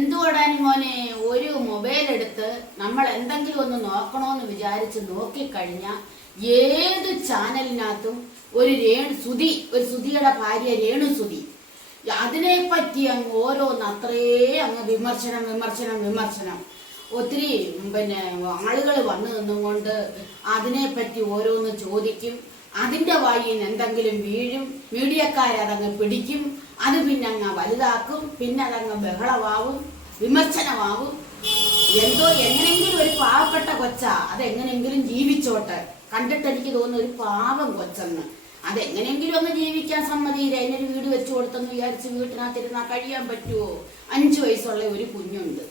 എന്തുകൊണ്ടാണ് മോനെ ഒരു മൊബൈൽ എടുത്ത് നമ്മൾ എന്തെങ്കിലും ഒന്ന് നോക്കണോന്ന് വിചാരിച്ച് നോക്കിക്കഴിഞ്ഞാൽ ഏത് ചാനലിനകത്തും ഒരു സുധിയുടെ ഭാര്യ രേണുസുധി അതിനെപ്പറ്റി അങ്ങ് ഓരോന്ന് അത്രേ അങ്ങ് വിമർശനം ഒത്തിരി ആളുകൾ വന്നു നിന്നുകൊണ്ട് അതിനെപ്പറ്റി ഓരോന്ന് ചോദിക്കും. അതിന്റെ വായിൽ എന്തെങ്കിലും വീഴും, മീഡിയക്കാരതങ്ങ് പിടിക്കും, അത് പിന്നെ അങ്ങ് വലുതാക്കും, പിന്നെ അതങ്ങ് ബഹളമാവും, വിമർശനമാവും. എങ്ങനെങ്കിലും ഒരു പാവപ്പെട്ട കൊച്ച അതെങ്ങനെങ്കിലും ജീവിച്ചോട്ടെ. കണ്ടിട്ട് എനിക്ക് തോന്നുന്നു ഒരു പാവം കൊച്ചെന്ന്. അതെങ്ങനെങ്കിലും ഒന്ന് ജീവിക്കാൻ സമ്മതിയില്ല. അതിനൊരു വീട് വെച്ചു കൊടുത്തെന്ന് വിചാരിച്ച് വീട്ടിനകത്തിരുന്നാൽ കഴിയാൻ പറ്റുമോ? 5 വയസ്സുള്ള ഒരു കുഞ്ഞുണ്ട്.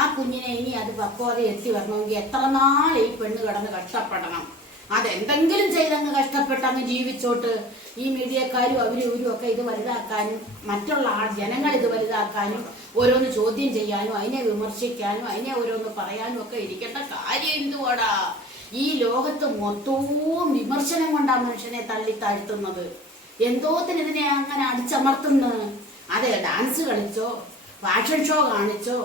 ആ കുഞ്ഞിനെ ഇനി അത് പക്വത എത്തി വരണമെങ്കിൽ എത്ര നാൾ ഈ പെണ്ണ് കിടന്ന് കഷ്ടപ്പെടണം. അതെന്തെങ്കിലും ചെയ്തങ്ങ് കഷ്ടപ്പെട്ടങ്ങ് ജീവിച്ചോട്ട്. ഈ മീഡിയക്കാരും ഇവരും ഒക്കെ ഇത് വലുതാക്കാനും മറ്റുള്ള ജനങ്ങൾ ഇത് വലുതാക്കാനും ഓരോന്ന് ചോദ്യം ചെയ്യാനും അതിനെ വിമർശിക്കാനും അതിനെ ഓരോന്ന് പറയാനും ഒക്കെ ഇരിക്കേണ്ട കാര്യം എന്തുവാടാ? ഈ ലോകത്ത് മൊത്തവും വിമർശനം കൊണ്ടാ മനുഷ്യനെ തള്ളിത്താഴ്ത്തുന്നത്. എന്തോത്തിന് ഇതിനെ അങ്ങനെ അടിച്ചമർത്തുന്നു? അതെ, ഡാൻസ് കളിച്ചോ, ഫാഷൻ ഷോ കാണിച്ചോ,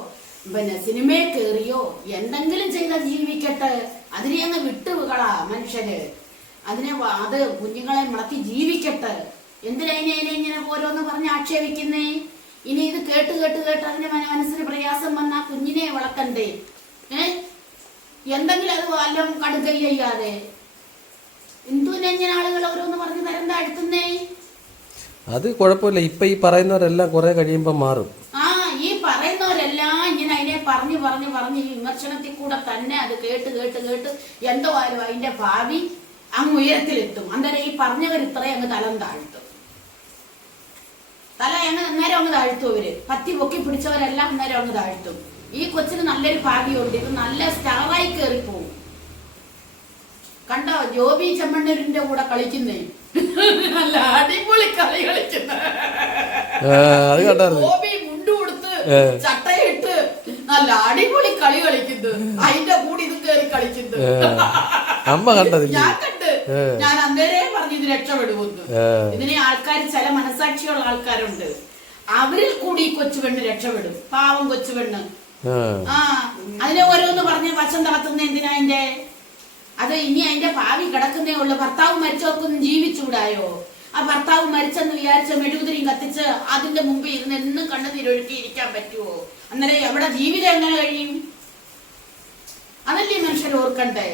സിനിമയിൽ കയറിയോ, എന്തെങ്കിലും ചെയ്താൽ ജീവിക്കട്ടെ. അതിനെ അങ്ങ് വിട്ടുകളാ മനുഷ്യര്. അത് കുഞ്ഞുങ്ങളെ മുളത്തി ജീവിക്കട്ടെ. എന്തിനതിനെ ഇങ്ങനെ ഓരോന്ന് പറഞ്ഞ് ആക്ഷേപിക്കുന്നേ? ഇനി ഇത് കേട്ട് അതിന്റെ മനസ്സിന് പ്രയാസം വന്നാ കുഞ്ഞിനെ വളർത്തണ്ടേ? എന്തെങ്കിലും അത് വല്ലതും കടുകൈ ചെയ്യാതെ എന്തുവിനെങ്ങനെ ആളുകൾ ഓരോന്ന് പറഞ്ഞ് തരം താഴ്ത്തുന്നേ? അത് കുഴപ്പമില്ല. ഇപ്പൊ ഈ പറയുന്നവരെല്ലാം കുറെ കഴിയുമ്പോ മാറും. ഈ പറയുന്നവരെല്ലാം ഇങ്ങനെ അതിനെ പറഞ്ഞ് ഈ വിമർശനത്തിൽ കൂടെ തന്നെ അത് കേട്ട് എന്തോ ആയാലും അതിന്റെ ഭാവി അങ്ങ് ഉയരത്തിലെത്തും. അന്നേരം ഈ പറഞ്ഞവർ ഇത്രയും അങ്ങ് തലം താഴ്ത്തും. അന്നേരം അങ്ങ് താഴ്ത്തും. അവര് പത്തി പൊക്കി പിടിച്ചവരെല്ലാം അന്നേരം അങ്ങ് താഴ്ത്തും. ഈ കൊച്ചിന് നല്ലൊരു ഭാവിയുണ്ട്, ഇത് നല്ല സ്റ്റാറായി കയറിപ്പോവും. കണ്ടോ ജോബി ചെമ്മണ്ണൂരിന്റെ കൂടെ കളിക്കുന്നേ? നല്ല അടിപൊളി കളി കളിക്കുന്ന ജോബി മുണ്ടു കൊടുത്ത് ചട്ടയിട്ട് നല്ല അടിപൊളി കളി കളിക്കുന്നു. അതിന്റെ കൂടെ ഇത് കയറി കളിക്കുന്നു. ഞാൻ അന്നേരേ പറഞ്ഞു ഇത് രക്ഷപ്പെടുമെന്ന്. ഇതിനെ ആൾക്കാർ, ചില മനസാക്ഷിയുള്ള ആൾക്കാരുണ്ട്, അവരിൽ കൂടി ഈ കൊച്ചുപെണ്ണ് രക്ഷപ്പെടും. പാവം കൊച്ചുപെണ്ണ്. അതിനെ ഓരോന്ന് പറഞ്ഞ് വശം തളർത്തുന്ന എന്തിനാ? അത് ഇനി അതിന്റെ ഭാവി കിടക്കുന്നേ ഉള്ളു. ഭർത്താവ് മരിച്ചവർക്കൊന്നും ജീവിച്ചൂടായോ? ആ ഭർത്താവ് മരിച്ചെന്ന് വിചാരിച്ച മെഴുകുതിരിയും കത്തിച്ച് അതിന്റെ മുമ്പിൽ ഇരുന്ന് എന്നും കണ്ണുനീരൊഴുക്കി ഇരിക്കാൻ പറ്റുമോ? അന്നേരം എവിടെ ജീവിതം എങ്ങനെ കഴിയും? അതല്ലേ മനുഷ്യർ ഓർക്കണ്ടേ?